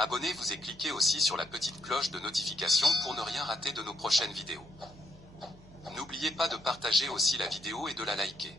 Abonnez-vous et cliquez aussi sur la petite cloche de notification pour ne rien rater de nos prochaines vidéos. N'oubliez pas de partager aussi la vidéo et de la liker.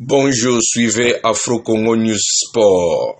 Bonjour, suivez Afro Congo News Sport.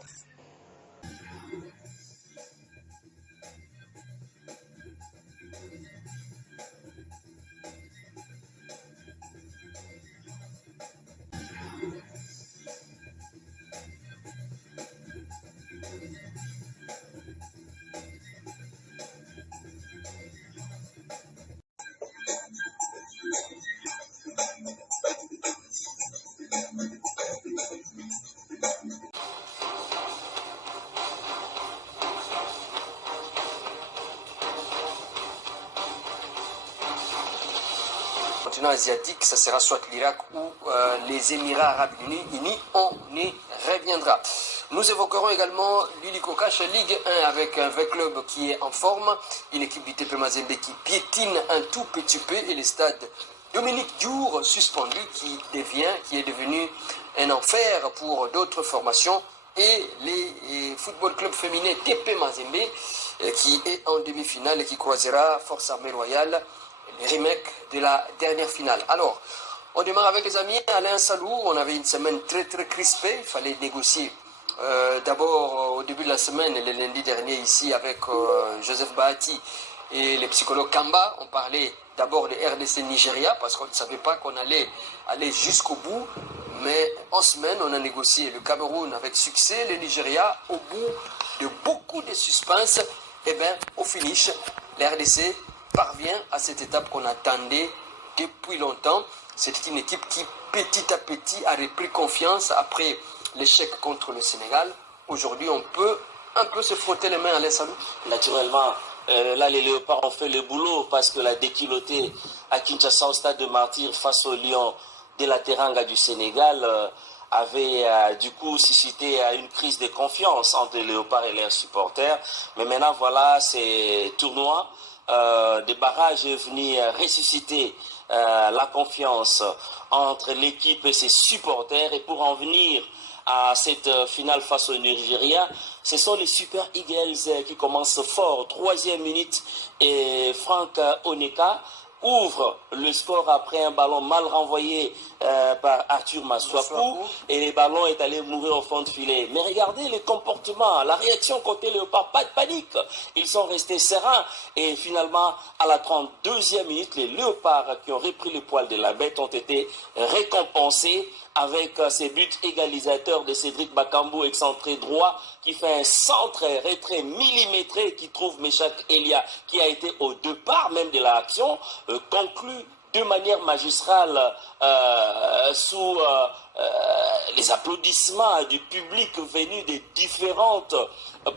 Continent asiatique, ça sera soit l'Irak ou les Émirats Arabes Unis, on y reviendra. Nous évoquerons également Lili Kokash Ligue 1 avec un vrai club qui est en forme, une équipe du TP Mazembe qui piétine un tout petit peu et le stade Dominique Diour suspendu qui est devenu un enfer pour d'autres formations et les football club féminin TP Mazembe qui est en demi-finale et qui croisera Force Armée Royale, les remakes de la dernière finale. Alors, on démarre avec les amis. Alain Salou, on avait une semaine très crispée, il fallait négocier d'abord au début de la semaine, le lundi dernier ici avec Joseph Bahati et les psychologues Kamba. On parlait d'abord de RDC Nigeria parce qu'on ne savait pas qu'on allait aller jusqu'au bout. Mais en semaine, on a négocié le Cameroun avec succès, le Nigeria au bout de beaucoup de suspense. Et bien, au finish, la RDC parvient à cette étape qu'on attendait depuis longtemps. C'est une équipe qui, petit à petit, a repris confiance après l'échec contre le Sénégal. Aujourd'hui, on peut un peu se frotter les mains à l'Essalut. Naturellement, là, les Léopards ont fait le boulot parce que la déculottée à Kinshasa au stade de Martyrs face aux Lions de la Teranga du Sénégal avait du coup suscité une crise de confiance entre les Léopards et leurs supporters. Mais maintenant, voilà, ces tournois des barrages est venu ressusciter la confiance entre l'équipe et ses supporters. Et pour en venir à cette finale face au Nigeria, ce sont les Super Eagles qui commencent fort. 3e minute et Franck Oneka ouvre le score après un ballon mal renvoyé par Arthur Maswaku et le ballon est allé mourir au fond de filet. Mais regardez le comportement, la réaction côté Léopard, pas de panique. Ils sont restés sereins et finalement à la 32e minute, les Léopards qui ont repris le poil de la bête ont été récompensés avec ces buts égalisateurs de Cédric Bakambu, excentré droit, qui fait un centre retrait millimétré qui trouve Meshak Elia, qui a été au départ même de l'action, conclut de manière magistrale sous les applaudissements du public venu des différentes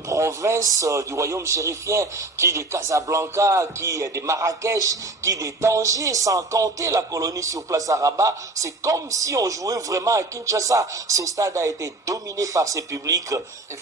provinces du royaume chérifien, qui de Casablanca, qui de Marrakech, qui de Tanger, sans compter la colonie sur place à Rabat. C'est comme si on jouait vraiment à Kinshasa. Ce stade a été dominé par ce public.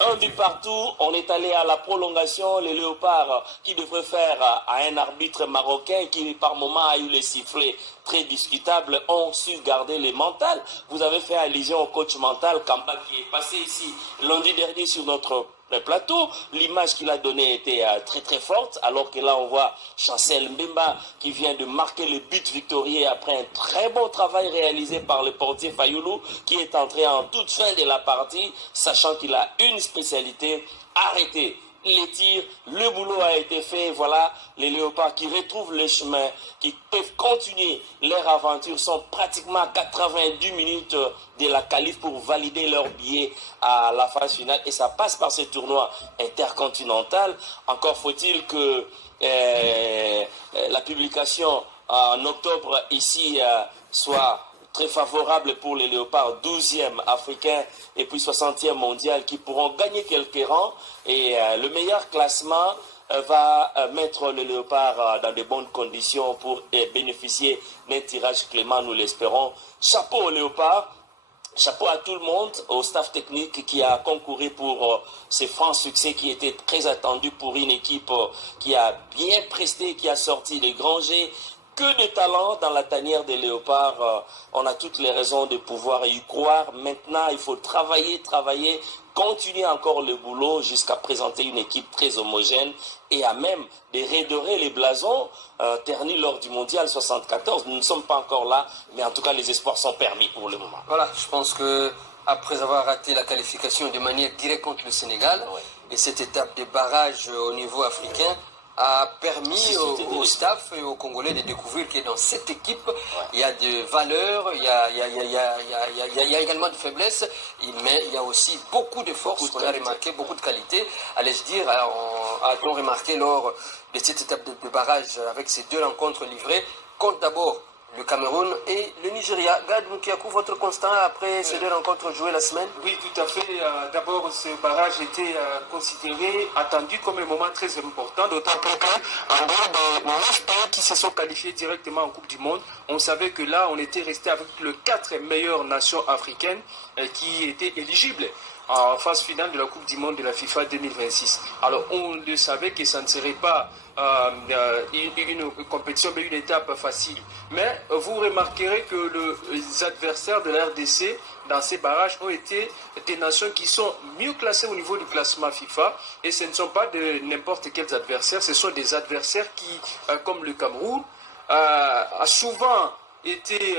Un but partout, on est allé à la prolongation. Les Léopards qui devraient faire à un arbitre marocain qui par moment a eu les sifflets très discutables, ont su garder les mentales. Vous avez fait allusion au coach mental Kamba qui est passé ici lundi dernier sur notre plateau. L'image qu'il a donnée était très forte, alors que là on voit Chancel Mbemba qui vient de marquer le but victorieux après un très bon travail réalisé par le portier Fayoulou qui est entré en toute fin de la partie, sachant qu'il a une spécialité: arrêter les tirs. Le boulot a été fait. Voilà, les Léopards qui retrouvent le chemin, qui peuvent continuer leur aventure, sont pratiquement à 90 minutes de la qualif pour valider leur billet à la phase finale, et ça passe par ce tournoi intercontinental. Encore faut-il que la publication en octobre ici soit très favorable pour les Léopards, 12e africain et puis 60e mondial, qui pourront gagner quelques rangs. Et le meilleur classement va mettre le Léopard dans de bonnes conditions pour bénéficier d'un tirage clément, nous l'espérons. Chapeau au Léopard. Chapeau à tout le monde, au staff technique qui a concouru pour ce franc succès qui était très attendu pour une équipe qui a bien presté, qui a sorti des grands jets. Que de talent dans la tanière des Léopards. On a toutes les raisons de pouvoir y croire. Maintenant, il faut travailler, continuer encore le boulot jusqu'à présenter une équipe très homogène et à même de redorer les blasons ternis lors du mondial 74. Nous ne sommes pas encore là, mais en tout cas, les espoirs sont permis pour le moment. Voilà, je pense que après avoir raté la qualification de manière directe contre le Sénégal, et cette étape de barrage au niveau africain a permis au staff et aux Congolais de découvrir que dans cette équipe, il y a des valeurs, il y a également de faiblesses, mais il y a aussi beaucoup de force qu'on a remarqué, beaucoup de qualité. Allais-je dire, a-t-on remarqué lors de cette étape de barrage avec ces deux rencontres livrées, compte d'abord le Cameroun et le Nigeria. Gad Moukiakou, votre constat après ces deux rencontres jouées la semaine? Oui, tout à fait. D'abord, ce barrage était considéré, attendu comme un moment très important, d'autant plus qu'en dehors des 9 pays qui se sont qualifiés directement en Coupe du Monde, on savait que là, on était resté avec les 4 meilleures nations africaines qui étaient éligibles en phase finale de la Coupe du Monde de la FIFA 2026. Alors, on le savait que ça ne serait pas une compétition, mais une étape facile. Mais vous remarquerez que les adversaires de la RDC dans ces barrages ont été des nations qui sont mieux classées au niveau du classement FIFA. Et ce ne sont pas de n'importe quels adversaires, ce sont des adversaires qui, comme le Cameroun, a souvent été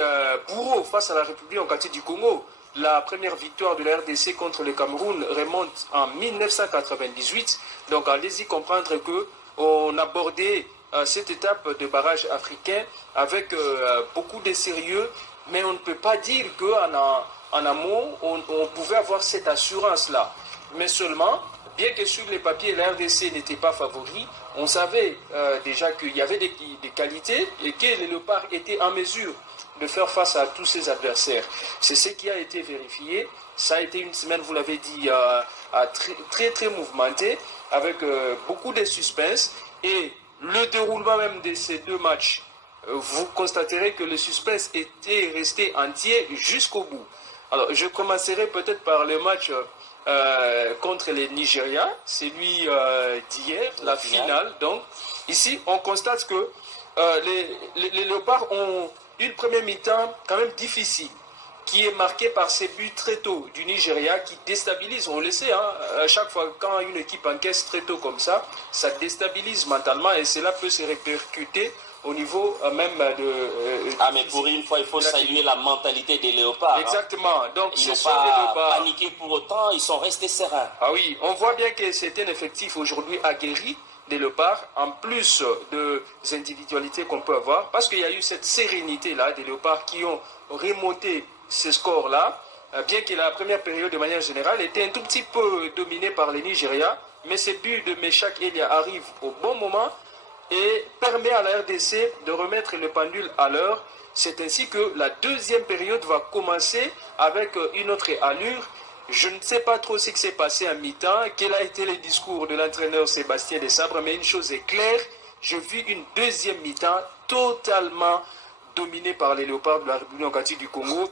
bourreau face à la République démocratique du Congo. La première victoire de la RDC contre le Cameroun remonte en 1998. Donc allez-y comprendre que on abordait cette étape de barrage africain avec beaucoup de sérieux, mais on ne peut pas dire qu'en amont, on pouvait avoir cette assurance-là. Mais seulement, bien que sur les papiers, la RDC n'était pas favori, on savait déjà qu'il y avait des qualités et que les Léopards étaient en mesure de faire face à tous ces adversaires. C'est ce qui a été vérifié. Ça a été une semaine, vous l'avez dit, très mouvementée, avec beaucoup de suspense. Et le déroulement même de ces deux matchs, vous constaterez que le suspense était resté entier jusqu'au bout. Alors, je commencerai peut-être par le match contre les Nigériens, celui d'hier, la finale. Donc, ici, on constate que les Léopards ont une première mi-temps quand même difficile, qui est marquée par ces buts très tôt du Nigeria qui déstabilise, on le sait, à chaque fois quand une équipe encaisse très tôt comme ça déstabilise mentalement et cela peut se répercuter au niveau même de... mais pour une fois, il faut saluer la mentalité des Léopards. Exactement. Donc, ils n'ont pas paniqué pour autant, ils sont restés sereins. Ah oui, on voit bien que c'est un effectif aujourd'hui aguerri des Léopards, en plus des individualités qu'on peut avoir, parce qu'il y a eu cette sérénité-là des Léopards qui ont remonté ces scores-là, bien que la première période de manière générale était un tout petit peu dominée par les Nigérias, mais ce but de Meshak Elia arrive au bon moment et permet à la RDC de remettre le pendule à l'heure. C'est ainsi que la deuxième période va commencer avec une autre allure. Je ne sais pas trop ce qui s'est passé à mi-temps, quel a été le discours de l'entraîneur Sébastien Desabre, mais une chose est claire, j'ai vu une deuxième mi-temps totalement dominée par les Léopards de la République démocratique du Congo,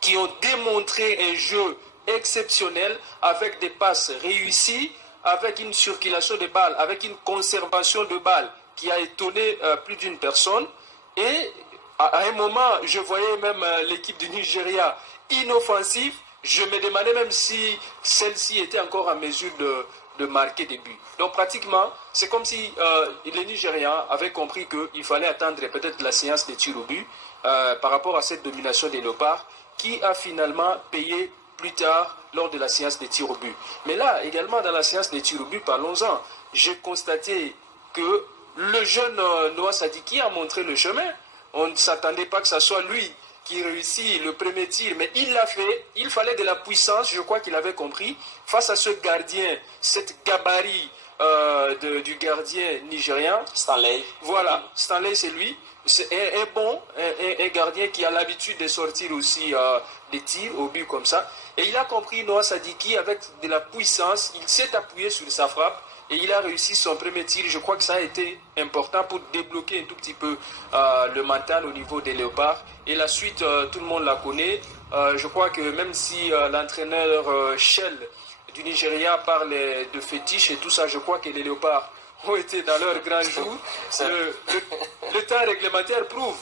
qui ont démontré un jeu exceptionnel avec des passes réussies, avec une circulation de balles, avec une conservation de balles qui a étonné plus d'une personne. Et à un moment, je voyais même l'équipe du Nigeria inoffensive. Je me demandais même si celle-ci était encore en mesure de marquer des buts. Donc pratiquement, c'est comme si les Nigérians avaient compris qu'il fallait attendre peut-être la séance des tirs au but par rapport à cette domination des Léopards qui a finalement payé plus tard lors de la séance des tirs au but. Mais là, également dans la séance des tirs au but, parlons-en, j'ai constaté que le jeune Noah Sadiki a montré le chemin. On ne s'attendait pas que ce soit lui qui réussit le premier tir, mais il l'a fait. Il fallait de la puissance, je crois qu'il avait compris, face à ce gardien, cette gabarit du gardien nigérien. Stanley. Voilà, Stanley c'est lui. C'est un gardien qui a l'habitude de sortir aussi des tirs au but comme ça. Et il a compris Noah Sadiki avec de la puissance, il s'est appuyé sur sa frappe et il a réussi son premier tir. Je crois que ça a été important pour débloquer un tout petit peu le mental au niveau des Léopards. Et la suite, tout le monde la connaît. Je crois que même si l'entraîneur Shell du Nigeria parle de fétiche et tout ça, je crois que les Léopards ont été dans leur grand jour. Le temps réglementaire prouve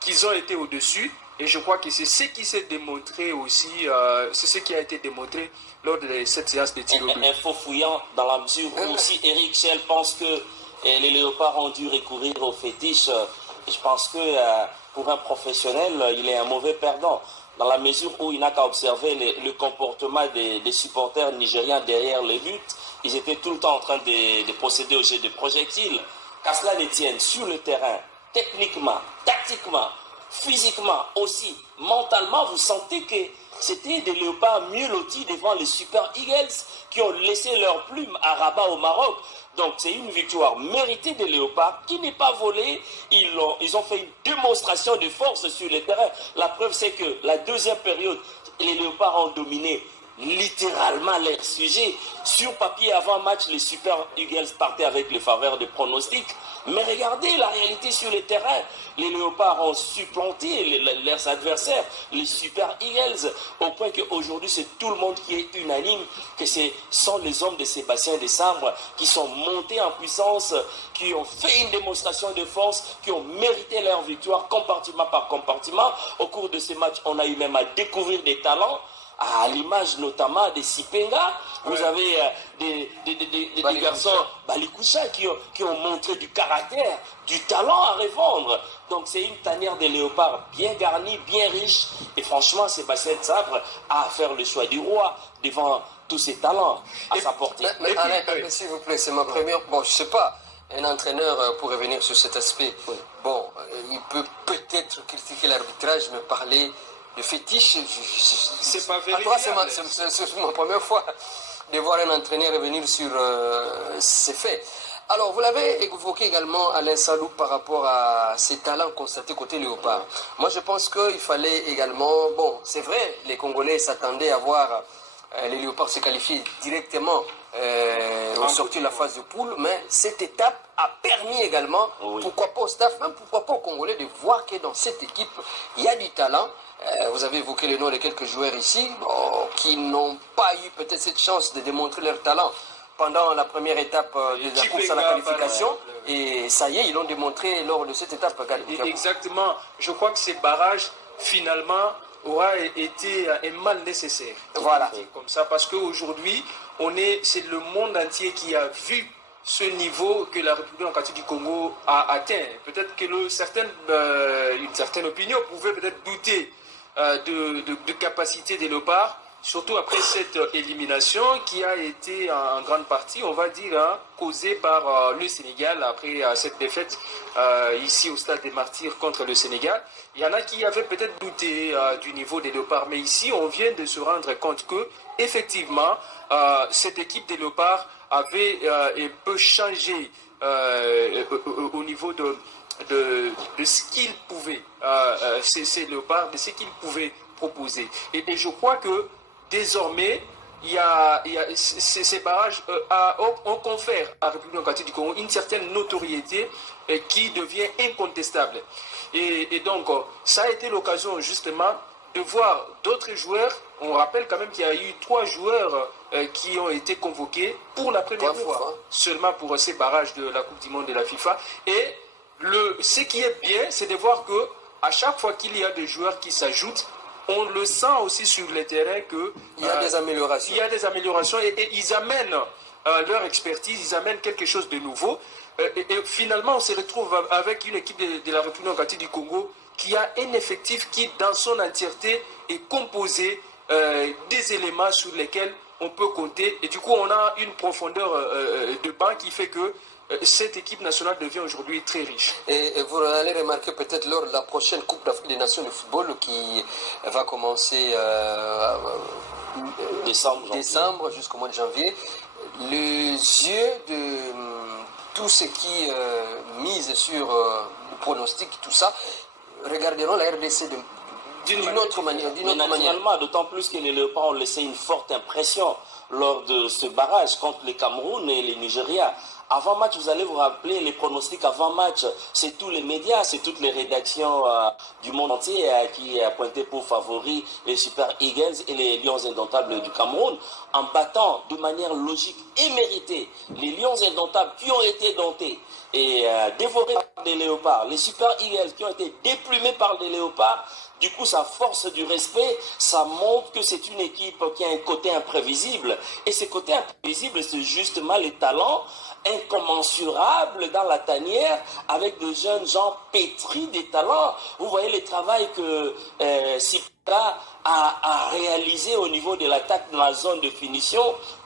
qu'ils ont été au-dessus. Et je crois que c'est ce qui s'est démontré aussi, c'est ce qui a été démontré lors de cette séance de tir au but. Info fouillant dans la mesure où aussi Eric Schell pense que les Léopards ont dû recourir au fétiche. Je pense que pour un professionnel, il est un mauvais perdant. Dans la mesure où il n'a qu'à observer le comportement des supporters nigériens derrière le but. Ils étaient tout le temps en train de procéder au jet de projectiles. Qu'à cela ne tienne, sur le terrain, techniquement, tactiquement, physiquement aussi, mentalement, vous sentez que c'était des Léopards mieux lotis devant les Super Eagles qui ont laissé leur plume à Rabat au Maroc. Donc c'est une victoire méritée des Léopards qui n'est pas volée. Ils ont fait une démonstration de force sur le terrain. La preuve c'est que la deuxième période, les Léopards ont dominé littéralement leur sujet. Sur papier, avant match, les Super Eagles partaient avec les faveurs de pronostics. Mais regardez la réalité sur le terrain. Les Léopards ont supplanté leurs adversaires, les Super Eagles, au point qu'aujourd'hui, c'est tout le monde qui est unanime que ce sont les hommes de Sébastien Desambre qui sont montés en puissance, qui ont fait une démonstration de force, qui ont mérité leur victoire compartiment par compartiment. Au cours de ces matchs, on a eu même à découvrir des talents, à l'image notamment des Sipenga. Vous avez des garçons Balikoucha qui ont montré du caractère, du talent à revendre. Donc c'est une tanière de Léopards bien garnie, bien riche. Et franchement, Sébastien Sabre a à faire le choix du roi devant tous ses talents à sa portée. Mais Alain, s'il vous plaît, c'est ma première... Bon, je sais pas, un entraîneur, pour revenir sur cet aspect, bon, il peut peut-être critiquer l'arbitrage, mais parler de fétiche, c'est pas vérifiable. C'est ma première fois de voir un entraîneur revenir sur ces faits. Alors, vous l'avez évoqué également, Alain Salou, par rapport à ces talents constatés côté Léopard. Moi, je pense qu'il fallait également... Bon, c'est vrai, les Congolais s'attendaient à voir les Léopards se qualifier directement au sortir de la phase de poule, mais cette étape a permis également, pourquoi pas au staff, même pourquoi pas aux Congolais, de voir que dans cette équipe, il y a du talent. Vous avez évoqué le nom de quelques joueurs ici qui n'ont pas eu peut-être cette chance de démontrer leur talent pendant la première étape de la course à la qualification. Et ça y est, ils l'ont démontré lors de cette étape. Exactement. Je crois que ces barrages, finalement, aura été un mal nécessaire. Voilà. Comme ça, parce qu'aujourd'hui, c'est le monde entier qui a vu ce niveau que la République démocratique du Congo a atteint. Peut-être que une certaine opinion pouvait peut-être douter de capacité des Léopards, surtout après cette élimination qui a été en grande partie, on va dire, causée par le Sénégal après cette défaite ici au Stade des Martyrs contre le Sénégal. Il y en a qui avaient peut-être douté du niveau des Léopards, mais ici on vient de se rendre compte que effectivement cette équipe des Léopards avait un peu changé au niveau de ce qu'ils pouvaient, ces Léopards, de ce qu'ils pouvaient proposer. Et je crois que désormais, ces barrages on confère à la République démocratique du Congo une certaine notoriété qui devient incontestable. Et donc, ça a été l'occasion justement de voir d'autres joueurs. On rappelle quand même qu'il y a eu 3 joueurs qui ont été convoqués pour la première fois, seulement pour ces barrages de la Coupe du Monde de la FIFA. Et ce qui est bien, c'est de voir que à chaque fois qu'il y a des joueurs qui s'ajoutent, on le sent aussi sur le terrain qu'il y a des améliorations. Il y a des améliorations et ils amènent leur expertise, ils amènent quelque chose de nouveau. Et finalement, on se retrouve avec une équipe de la République démocratique du Congo qui a un effectif qui, dans son entièreté, est composé des éléments sur lesquels on peut compter. Et du coup, on a une profondeur de banc qui fait que cette équipe nationale devient aujourd'hui très riche. Et vous allez remarquer peut-être lors de la prochaine Coupe d'Afrique des Nations de football qui va commencer décembre jusqu'au mois de janvier, les yeux de tous ceux qui misent sur le pronostic, tout ça, regarderont la RDC d'une autre manière. Mais naturellement, d'autant plus que les Léopards ont laissé une forte impression lors de ce barrage contre le Cameroun et le Nigeria. Avant match, vous allez vous rappeler les pronostics avant match. C'est tous les médias, c'est toutes les rédactions du monde entier qui pointaient pour favoris les Super Eagles et les Lions Indomptables du Cameroun, en battant de manière logique et méritée les Lions Indomptables qui ont été domptés et dévorés par des léopards, les Super Eagles qui ont été déplumés par des léopards. Du coup, ça force du respect, ça montre que c'est une équipe qui a un côté imprévisible. Et ce côté imprévisible, c'est justement les talents incommensurables dans la tanière avec de jeunes gens pétris des talents. Vous voyez le travail que Sipra a réalisé au niveau de l'attaque dans la zone de finition.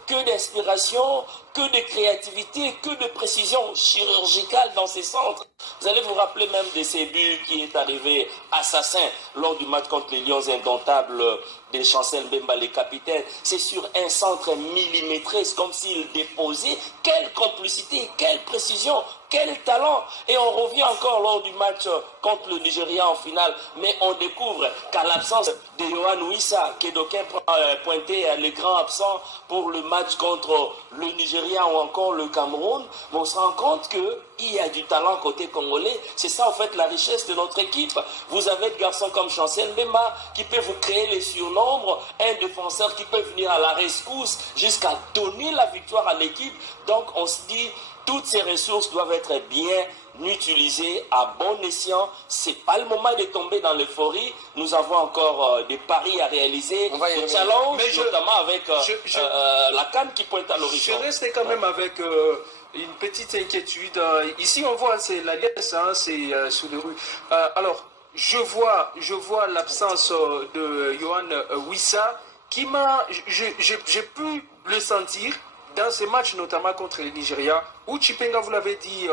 Que d'inspiration, que de créativité, que de précision chirurgicale dans ces centres. Vous allez vous rappeler même de ces buts qui est arrivé assassin lors du match contre les Lions Indomptables de Chancel Mbemba, les capitaines. C'est sur un centre millimétré, c'est comme s'il déposait. Quelle complicité, quelle précision, quel talent. Et on revient encore lors du match contre le Nigeria en finale, mais on découvre qu'à l'absence de Yohan Wissa, qui est d'aucuns pointé les grands absents pour le match contre le Nigeria ou encore le Cameroun, mais on se rend compte qu'il y a du talent côté congolais. C'est ça en fait la richesse de notre équipe. Vous avez des garçons comme Chancel Mbemba qui peuvent vous créer les surnombres, un défenseur qui peut venir à la rescousse jusqu'à donner la victoire à l'équipe. Donc on se dit, toutes ces ressources doivent être bien utilisées à bon escient. C'est pas le moment de tomber dans l'euphorie. Nous avons encore des paris à réaliser, des challenges, notamment avec la CAN qui pointe à l'horizon. Je reste quand même avec une petite inquiétude. Ici, on voit, c'est l'Alliance, hein, c'est sous les rues. Alors, je vois l'absence de Yohan Wissa qui j'ai pu le sentir dans ces matchs, notamment contre le Nigeria, où Chipenga, vous l'avez dit,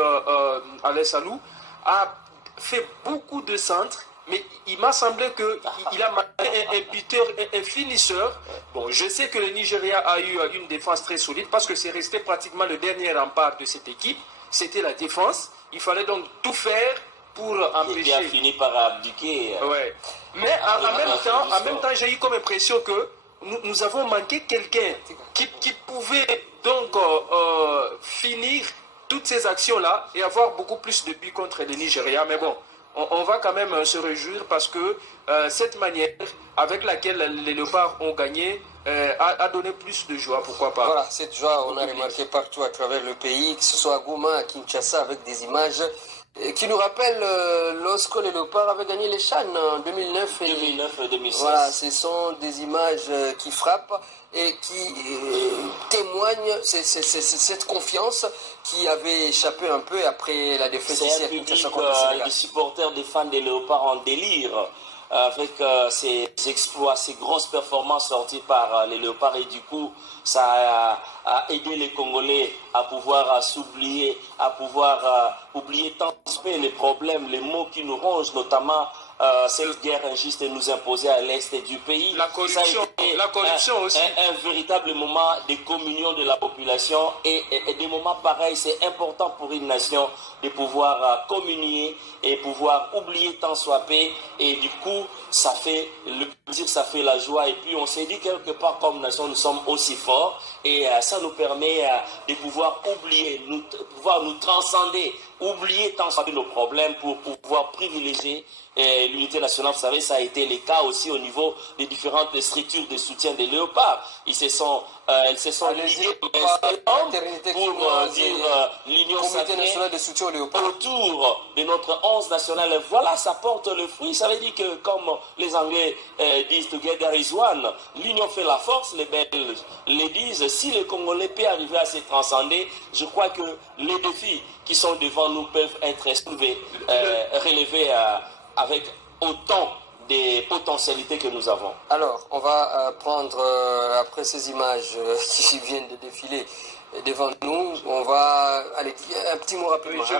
Alain Salou, a fait beaucoup de centres, mais il m'a semblé qu'il a un buteur, un finisseur. Bon, je sais que le Nigeria a eu une défense très solide parce que c'est resté pratiquement le dernier rempart de cette équipe. C'était la défense. Il fallait donc tout faire pour empêcher. Il a fini par abdiquer. Ouais. Mais en même temps, j'ai eu comme impression que nous avons manqué quelqu'un qui pouvait donc finir toutes ces actions-là et avoir beaucoup plus de buts contre le Nigeria. Mais bon, on va quand même se réjouir parce que cette manière avec laquelle les Léopards ont gagné a donné plus de joie, pourquoi pas. Voilà, cette joie, on a remarqué partout à travers le pays, que ce soit à Goma, à Kinshasa, avec des images qui nous rappellent lorsque les Léopards avaient gagné les CHAN en 2009 et 2009-2016. Voilà, ce sont des images qui frappent et qui témoignent cette confiance qui avait échappé un peu après la défaite ici à Kinshasa contre le Sénégal. Les supporters des fans des Léopards en délire avec ces exploits, ces grosses performances sorties par les Léopards, et du coup ça a aidé les Congolais à pouvoir s'oublier, à pouvoir oublier tant les problèmes, les maux qui nous rongent, notamment cette guerre injuste nous imposée à l'est du pays. La corruption aussi. Un véritable moment de communion de la population, et des moments pareils, c'est important pour une nation de pouvoir communier et pouvoir oublier tant soit peu, et du coup ça fait le plaisir, ça fait la joie, et puis on s'est dit quelque part comme nation nous sommes aussi forts, et ça nous permet de pouvoir oublier, pouvoir nous transcender, oublier tant soit peu nos problèmes pour pouvoir privilégier l'unité nationale. Vous savez, ça a été le cas aussi au niveau des différentes structures de soutien des Léopards. Elles se sont liées pour dire l'union nationale de soutien aux Léopards autour de notre 11 national. Voilà, ça porte le fruit. Ça veut dire que, comme les Anglais disent, together is one, l'union fait la force. Les Belges les disent. Si les Congolais peuvent arriver à se transcender, je crois que les défis qui sont devant nous peuvent être soulevés, relevés avec autant des potentialités que nous avons. Alors, on va prendre, après ces images qui viennent de défiler devant nous, on va aller un petit mot rapidement, très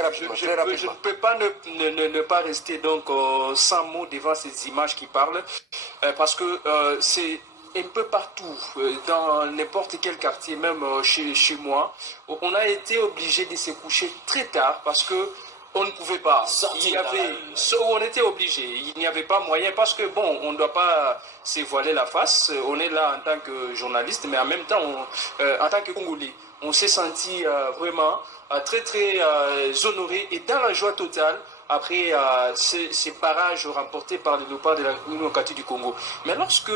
rapidement. Je ne peux pas ne pas rester donc sans mots devant ces images qui parlent, parce que c'est un peu partout, dans n'importe quel quartier, même chez moi, on a été obligé de se coucher très tard parce que on ne pouvait pas. Sortir On était obligé. Il n'y avait pas moyen parce que bon, on ne doit pas se voiler la face. On est là en tant que journaliste, mais en même temps, en tant que Congolais, on s'est senti vraiment très très honoré et dans la joie totale après ces barrages remportés par les léopards de la République démocratique du Congo. Mais lorsque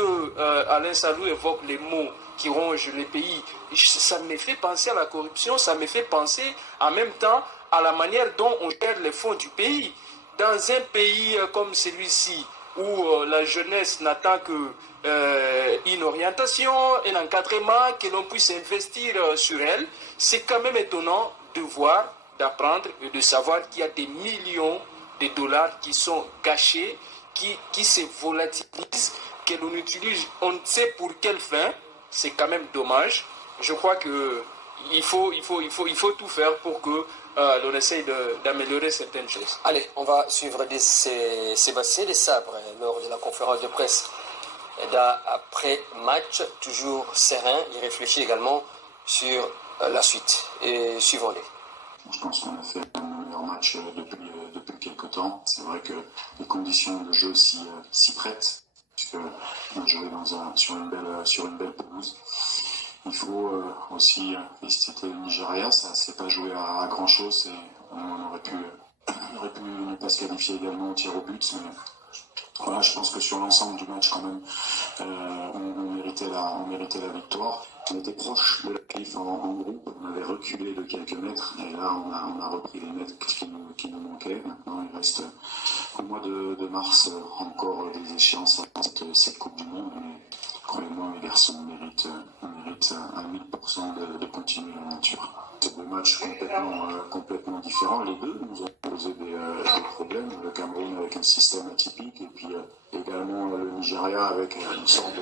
Alain Salou évoque les mots qui rongent les pays, ça me fait penser à la corruption, ça me fait penser en même temps à la manière dont on gère les fonds du pays. Dans un pays comme celui-ci, où la jeunesse n'attend qu'une orientation, un encadrement, que l'on puisse investir sur elle, c'est quand même étonnant de voir, d'apprendre et de savoir qu'il y a des millions de dollars qui sont gâchés, qui se volatilisent, que l'on utilise, on ne sait pour quelle fin. C'est quand même dommage. Je crois qu'il faut tout faire pour que l'on essaye d'améliorer certaines choses. Allez, on va suivre Sébastien Desabre lors de la conférence de presse d'après-match, toujours serein. Il réfléchit également sur la suite. Et suivons-les. Je pense qu'on a fait un meilleur match depuis quelques temps. C'est vrai que les conditions de jeu s'y prêtent, puisque on a joué sur une belle pelouse. Il faut aussi féliciter le Nigeria. Ça ne s'est pas joué à grand chose et on aurait pu ne pas se qualifier également au tir au but. Mais voilà, je pense que sur l'ensemble du match quand même, on méritait la victoire. On était proche de la qualif en groupe, on avait reculé de quelques mètres et là on a repris les mètres qui nous manquaient. Maintenant il reste au mois de mars encore des échéances dans cette Coupe du Monde. Croyez-moi, les garçons méritent à 1000% de continuer l'aventure. C'est deux matchs complètement différents. Les deux nous ont posé des problèmes. Le Cameroun avec un système atypique et puis également le Nigeria avec une sorte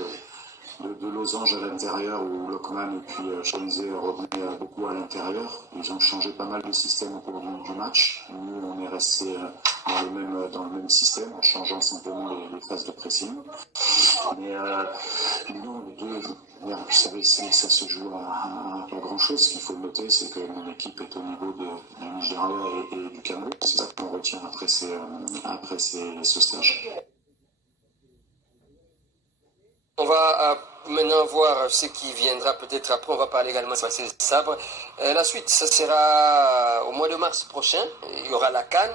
de losange à l'intérieur où Lockman et puis Chamizé revenaient beaucoup à l'intérieur. Ils ont changé pas mal de systèmes au cours du match. Nous, on est resté dans le même système en changeant simplement les phases de pressing. Mais non, les deux, vous savez, ça se joue à pas grand-chose. Ce qu'il faut noter, c'est que mon équipe est au niveau du Nigeria et du Cameroun. C'est ça qu'on retient après ce stage. On va maintenant voir ce qui viendra peut-être après. On va parler également de Sébastien Desabre. La suite, ce sera au mois de mars prochain. Il y aura la CAN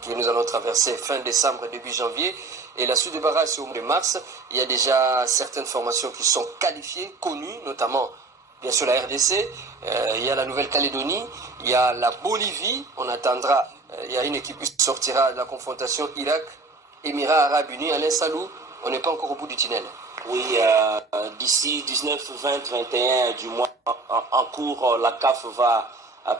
que nous allons traverser fin décembre, début janvier. Et la suite de barrage, c'est au mois de mars. Il y a déjà certaines formations qui sont qualifiées, connues, notamment bien sûr la RDC. Il y a la Nouvelle-Calédonie. Il y a la Bolivie. On attendra. Il y a une équipe qui sortira de la confrontation Irak, Émirats Arabes Unis. Alain Salou. On n'est pas encore au bout du tunnel. Oui, d'ici 19, 20, 21 du mois en cours, la CAF va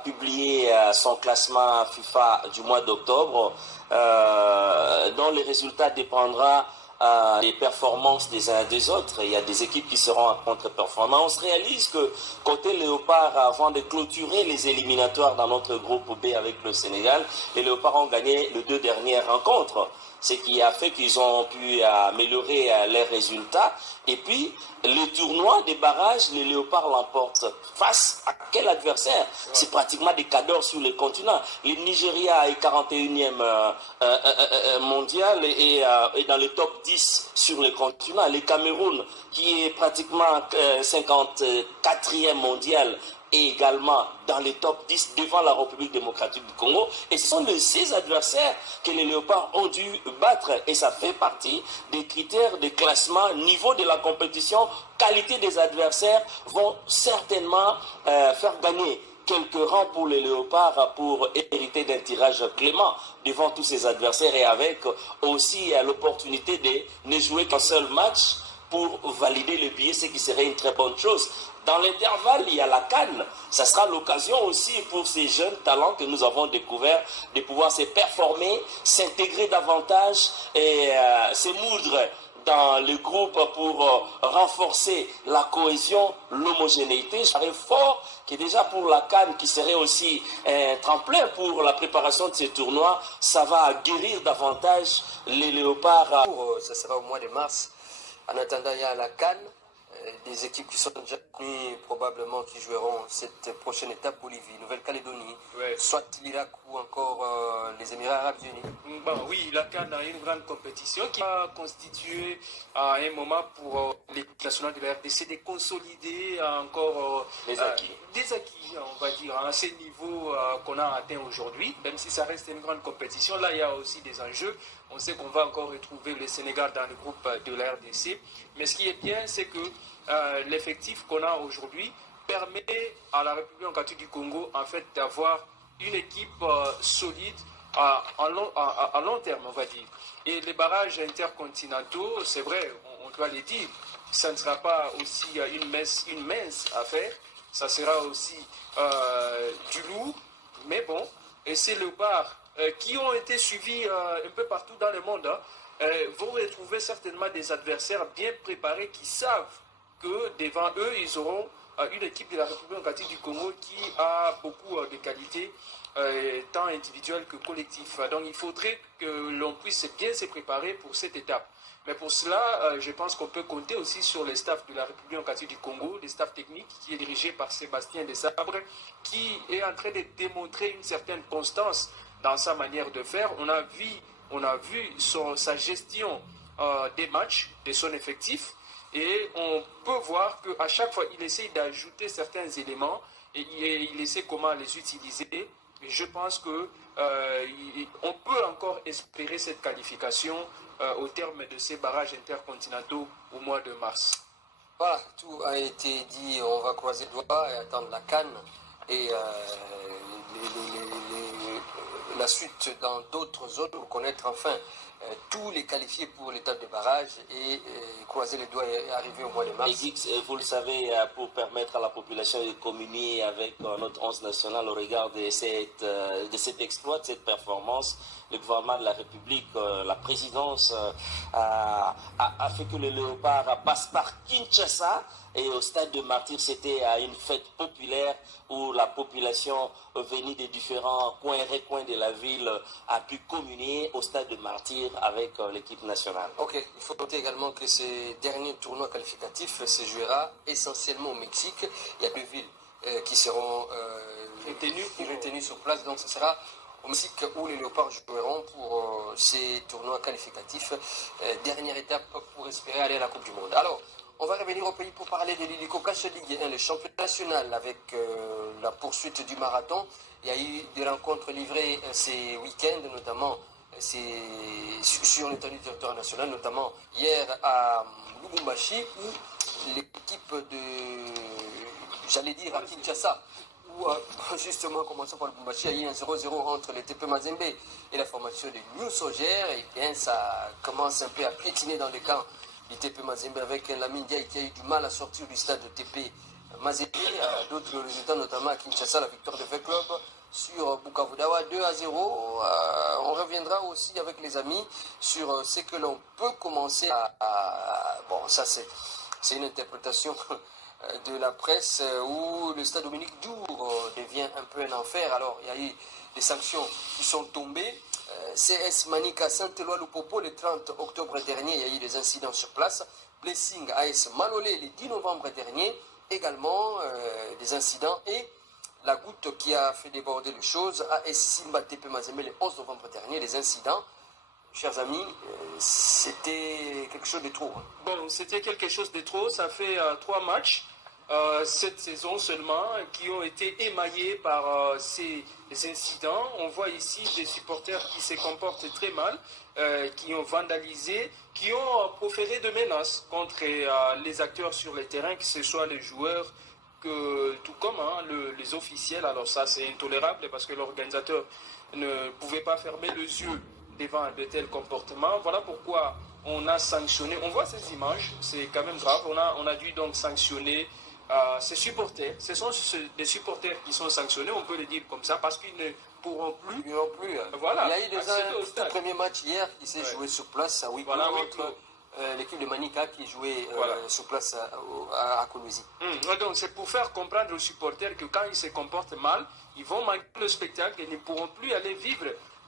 publier son classement FIFA du mois d'octobre, dont les résultats dépendront des performances des uns et des autres. Il y a des équipes qui seront en contre-performance. On se réalise que côté Léopard, avant de clôturer les éliminatoires dans notre groupe B avec le Sénégal, les Léopards ont gagné les 2 dernières rencontres. Ce qui a fait qu'ils ont pu améliorer leurs résultats. Et puis, le tournoi des barrages, les Léopards l'emportent. Face à quel adversaire? C'est pratiquement des cadors sur le continent. Le Nigeria est 41e mondial et dans le top 10 sur le continent. Le Cameroun, qui est pratiquement 54e mondial, et également dans les top 10 devant la République démocratique du Congo. Et ce sont ces adversaires que les Léopards ont dû battre. Et ça fait partie des critères de classement, niveau de la compétition, qualité des adversaires vont certainement faire gagner quelques rangs pour les Léopards pour hériter d'un tirage clément devant tous ces adversaires et avec aussi l'opportunité de ne jouer qu'un seul match pour valider le billet, ce qui serait une très bonne chose. Dans l'intervalle, il y a la CAN. Ça sera l'occasion aussi pour ces jeunes talents que nous avons découverts de pouvoir se performer, s'intégrer davantage et se moudre dans le groupe pour renforcer la cohésion, l'homogénéité. J'arrive fort que déjà pour la CAN, qui serait aussi un tremplin pour la préparation de ces tournois, ça va guérir davantage les Léopards. Ça sera au mois de mars. En attendant, il y a la CAN. Des équipes qui sont déjà connues, probablement qui joueront cette prochaine étape: Bolivie, Nouvelle-Calédonie, soit l'Irak ou encore les Émirats Arabes Unis. Bon, oui, la CAN a une grande compétition qui a constitué à un moment pour l'équipe nationale de la RDC de consolider encore des acquis, on va dire, à ces niveaux qu'on a atteint aujourd'hui, même si ça reste une grande compétition. Là, il y a aussi des enjeux. On sait qu'on va encore retrouver le Sénégal dans le groupe de la RDC. Mais ce qui est bien, c'est que l'effectif qu'on a aujourd'hui permet à la République démocratique du Congo, en fait, d'avoir une équipe solide à long terme, on va dire. Et les barrages intercontinentaux, c'est vrai, on doit le dire, ça ne sera pas aussi une mince affaire, ça sera aussi du lourd, mais bon, et ces léopards qui ont été suivis un peu partout dans le monde, vont retrouver certainement des adversaires bien préparés qui savent que devant eux, ils auront une équipe de la République démocratique du Congo qui a beaucoup de qualités, tant individuelles que collectives. Donc il faudrait que l'on puisse bien se préparer pour cette étape. Mais pour cela, je pense qu'on peut compter aussi sur le staff de la République démocratique du Congo, le staff technique qui est dirigé par Sébastien Desabre, qui est en train de démontrer une certaine constance dans sa manière de faire. On a vu sa gestion des matchs, de son effectif, et on peut voir qu'à chaque fois, il essaie d'ajouter certains éléments et il essaie comment les utiliser. Et je pense qu'on peut encore espérer cette qualification au terme de ces barrages intercontinentaux au mois de mars. Voilà, tout a été dit. On va croiser les doigts et attendre la CAN et la suite dans d'autres zones pour connaître enfin tous les qualifiés pour l'étape de barrage et croiser les doigts et arriver au mois de mars. Et Gix, vous le savez, pour permettre à la population de communier avec notre 11 national au regard de cet exploit, de cette performance, le gouvernement de la République, la présidence a fait que le léopard passe par Kinshasa et au stade de Martyr, c'était une fête populaire où la population venue des différents coins et recoins de la ville a pu communier au stade de Martyr avec l'équipe nationale. Ok, il faut noter également que ce dernier tournoi qualificatif se jouera essentiellement au Mexique. Il y a deux villes qui seront retenues sur place, donc ce sera au Mexique où les Léopards joueront pour ces tournois qualificatifs. Dernière étape pour espérer aller à la Coupe du Monde. Alors, on va revenir au pays pour parler de l'Hélico Cash Ligue 1, le championnat national avec la poursuite du marathon. Il y a eu des rencontres livrées ces week-ends, notamment sur l'étendue du territoire national, notamment hier à Lubumbashi, où l'équipe à Kinshasa, où justement, commençons par Lubumbashi, il y a eu un 0-0 entre le TP Mazembe et la formation de New Sogère, et bien ça commence un peu à piétiner dans le camp du TP Mazembe avec Lamine Diaye qui a eu du mal à sortir du stade de TP Mazembe. D'autres résultats, notamment à Kinshasa, la victoire de V-Club sur Bukavu Dawa 2-0. On reviendra aussi avec les amis sur ce que l'on peut commencer bon, ça c'est une interprétation de la presse où le stade Dominique Dour devient un peu un enfer. Alors il y a eu des sanctions qui sont tombées. CS Manika Saint-Éloi Lupopo le 30 octobre dernier, il y a eu des incidents sur place. Blessing AS Malolé le 10 novembre dernier, également des incidents. Et la goutte qui a fait déborder les choses, AS Simba TP Mazembe le 11 novembre dernier, les incidents. Chers amis, c'était quelque chose de trop. Bon, c'était quelque chose de trop. Ça fait 3 matchs cette saison seulement qui ont été émaillés par ces incidents. On voit ici des supporters qui se comportent très mal, qui ont vandalisé, qui ont proféré de menaces contre les acteurs sur le terrain, que ce soit les joueurs, tout comme les officiels. Alors ça, c'est intolérable parce que l'organisateur ne pouvait pas fermer les yeux devant de tels comportements. Voilà pourquoi on a sanctionné. On voit ces images, c'est quand même grave. On a dû donc sanctionner ces supporters. Ce sont des supporters qui sont sanctionnés, on peut le dire comme ça, parce qu'ils ne pourront plus. Ils n'ont plus. Voilà, il y a eu déjà un premier match hier qui s'est joué sur place à Ouigo entre l'équipe de Manika qui jouait sur place à Kolwezi. Donc c'est pour faire comprendre aux supporters que quand ils se comportent mal, ils vont manquer le spectacle et ne pourront plus aller vivre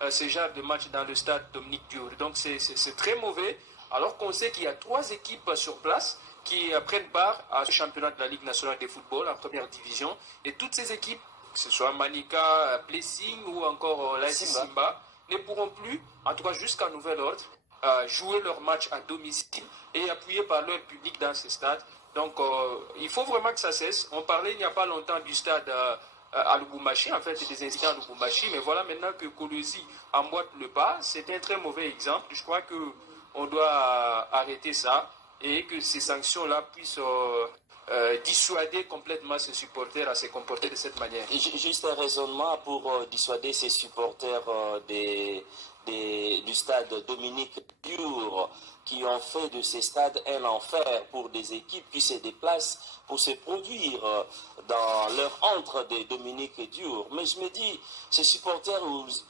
ce genre de match dans le stade Dominique Diour. Donc c'est très mauvais, alors qu'on sait qu'il y a 3 équipes sur place qui prennent part à ce championnat de la Ligue nationale de football en première division. Et toutes ces équipes que ce soit Manika, Blessing ou encore l'AS Simba, ne pourront plus, en tout cas jusqu'à nouvel ordre, jouer leur match à domicile et appuyés par leur public dans ces stades. Donc il faut vraiment que ça cesse. On parlait il n'y a pas longtemps du stade à Lubumbashi, en fait des incidents à Lubumbashi, mais voilà maintenant que Kolosi emboîte le pas, c'est un très mauvais exemple. Je crois qu'on doit arrêter ça et que ces sanctions-là puissent dissuader complètement ces supporters à se comporter de cette manière. Juste un raisonnement pour dissuader ces supporters du stade Dominique Dure qui ont fait de ces stades un enfer pour des équipes qui se déplacent pour se produire dans leur antre de Dominique Dure. Mais je me dis, ces supporters,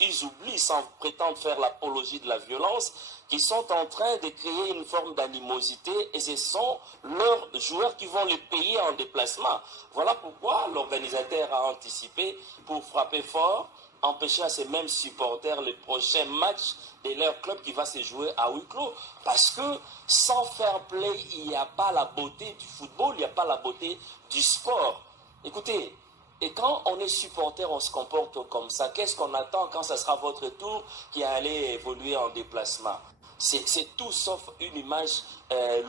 ils oublient sans prétendre faire l'apologie de la violence, qu'ils sont en train de créer une forme d'animosité et ce sont leurs joueurs qui vont les payer en déplacement. Voilà pourquoi l'organisateur a anticipé pour frapper fort, empêcher à ces mêmes supporters les prochains matchs de leur club qui va se jouer à huis clos. Parce que sans fair play, il n'y a pas la beauté du football, il n'y a pas la beauté du sport. Écoutez, et quand on est supporter, on se comporte comme ça. Qu'est-ce qu'on attend quand ça sera votre tour qui allait évoluer en déplacement? C'est tout sauf une image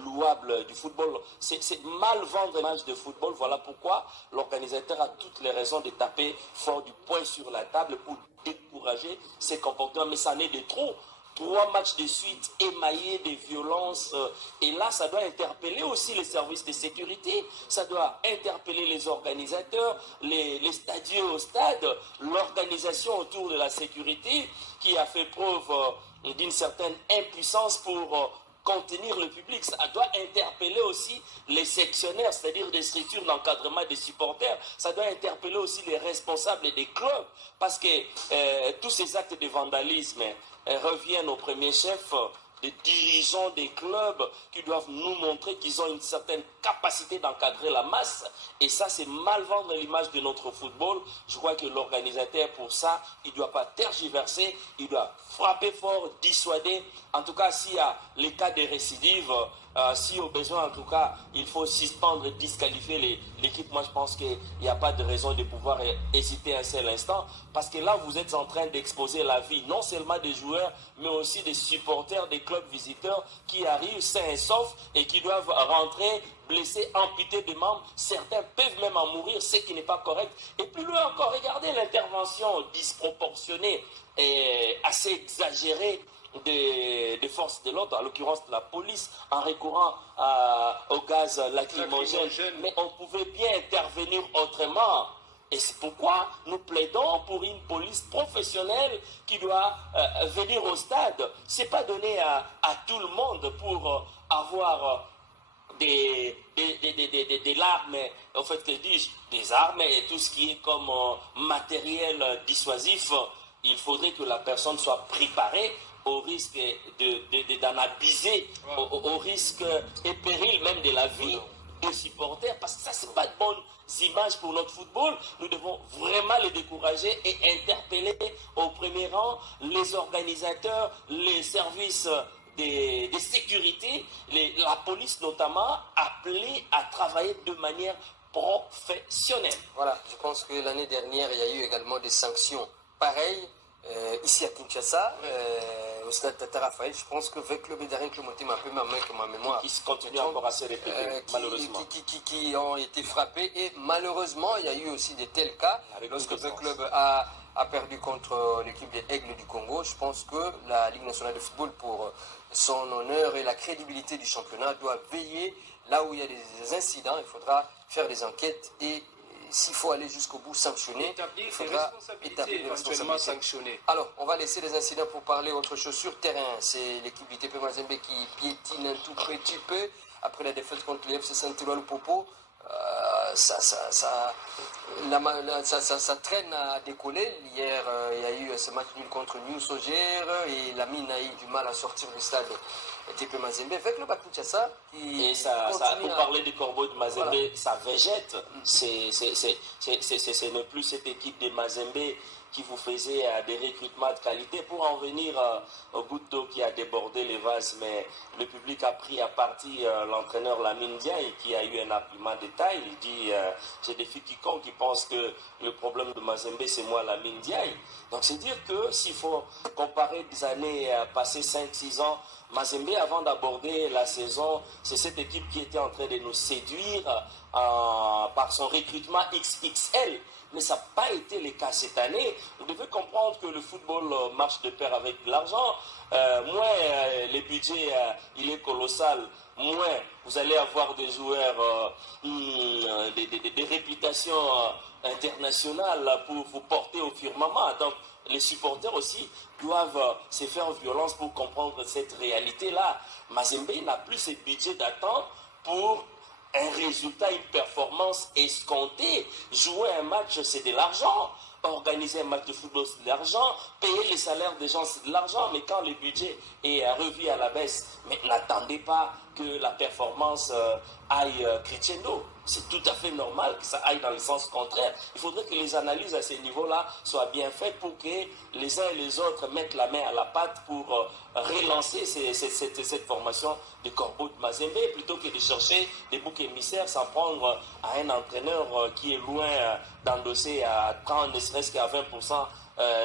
louable du football. C'est mal vendre l'image de football. Voilà pourquoi l'organisateur a toutes les raisons de taper fort du poing sur la table pour décourager ces comportements. Mais ça n'est de trop. 3 matchs de suite émaillés de violences. Et là, ça doit interpeller aussi les services de sécurité. Ça doit interpeller les organisateurs, les stadiers au stade, l'organisation autour de la sécurité qui a fait preuve d'une certaine impuissance pour contenir le public. Ça doit interpeller aussi les sectionnaires, c'est-à-dire des structures d'encadrement des supporters. Ça doit interpeller aussi les responsables des clubs parce que tous ces actes de vandalisme reviennent au premier chef des dirigeants des clubs qui doivent nous montrer qu'ils ont une certaine capacité d'encadrer la masse. Et ça, c'est mal vendre l'image de notre football. Je crois que l'organisateur, pour ça, il ne doit pas tergiverser, il doit frapper fort, dissuader. En tout cas, s'il y a les cas de récidive, si au besoin, en tout cas, il faut suspendre et disqualifier l'équipe. Moi, je pense qu'il n'y a pas de raison de pouvoir hésiter un seul instant. Parce que là, vous êtes en train d'exposer la vie, non seulement des joueurs, mais aussi des supporters des clubs visiteurs qui arrivent sains et saufs et qui doivent rentrer blessés, amputés de membres. Certains peuvent même en mourir, ce qui n'est pas correct. Et plus loin encore, regardez l'intervention disproportionnée et assez exagérée des forces de l'ordre, en l'occurrence de la police, en recourant au gaz lacrymogène. Mais on pouvait bien intervenir autrement. Et c'est pourquoi nous plaidons pour une police professionnelle qui doit venir au stade. Ce n'est pas donné à tout le monde pour avoir des armes, en fait, que dis-je, des armes et tout ce qui est comme matériel dissuasif. Il faudrait que la personne soit préparée au risque d'en abuser, au risque et péril même de la vie des supporters, parce que ça, c'est pas de bonnes images pour notre football. Nous devons vraiment les décourager et interpeller au premier rang les organisateurs, les services des sécurités, la police notamment, appelée à travailler de manière professionnelle. Voilà, je pense que l'année dernière, il y a eu également des sanctions pareilles ici à Kinshasa, au stade Tata Raphaël. Je pense que avec le Bédarien Clémenté, un peu ma main que ma mémoire, qui continue encore à se répéter, malheureusement. Qui ont été frappés. Et malheureusement, il y a eu aussi de tels cas. Lorsque le club a perdu contre l'équipe des Aigles du Congo, je pense que la Ligue nationale de football, pour son honneur et la crédibilité du championnat, doit veiller là où il y a des incidents. Il faudra faire des enquêtes et s'il faut aller jusqu'au bout, sanctionner, il faudra établir des responsabilités. Sanctionner. Alors, on va laisser les incidents pour parler autre chose sur terrain. C'est l'équipe du TP Mazembe qui piétine un tout petit peu après la défaite contre le FC Saint-Éloi Lupopo. Ça traîne à décoller. Hier, il y a eu ce match nul contre New Sogère et la mine a eu du mal à sortir du stade TP Mazembe avec le Kinshasa. Et pour parler du Corbeau de Mazembe, voilà, ça végète. Ce n'est plus cette équipe de Mazembe qui vous faisait des recrutements de qualité pour en venir au goutte d'eau qui a débordé les vases. Mais le public a pris à partie l'entraîneur Lamine Diaye qui a eu un argument de taille. Il dit j'ai défie quiconque qui pense que le problème de Mazembe c'est moi Lamine Diaye. Donc c'est dire que s'il faut comparer des années passées 5-6 ans, Mazembe avant d'aborder la saison, c'est cette équipe qui était en train de nous séduire par son recrutement XXL. Mais ça n'a pas été le cas cette année. Vous devez comprendre que le football marche de pair avec l'argent. Moins le budget il est colossal, moins vous allez avoir des joueurs des réputations internationales pour vous porter au firmament. Donc les supporters aussi doivent se faire violence pour comprendre cette réalité-là. Mazembe n'a plus ce budget d'attente pour un résultat, une performance escomptée. Jouer un match, c'est de l'argent. Organiser un match de football, c'est de l'argent. Payer les salaires des gens, c'est de l'argent. Mais quand le budget est revu à la baisse, mais n'attendez pas que la performance aille crescendo. C'est tout à fait normal que ça aille dans le sens contraire. Il faudrait que les analyses à ce niveau-là soient bien faites pour que les uns et les autres mettent la main à la pâte pour relancer cette formation de Corbeau de Mazembe plutôt que de chercher des boucs émissaires sans prendre à un entraîneur qui est loin d'endosser à 30, ne serait-ce qu'à 20%